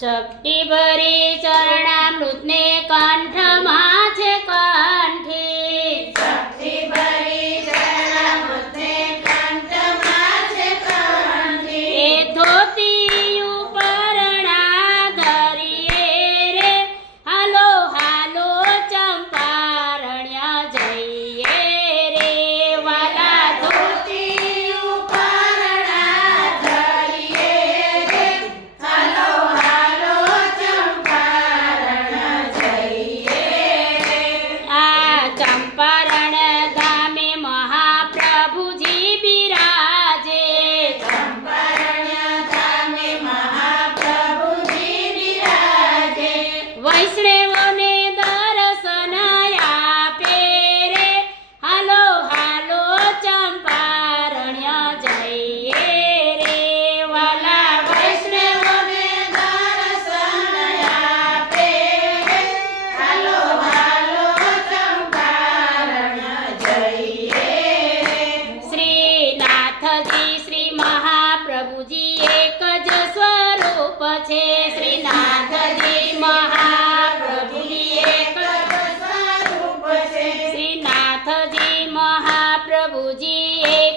ચપટી ભરી ચરણામૃતને કંઠમાં 무지에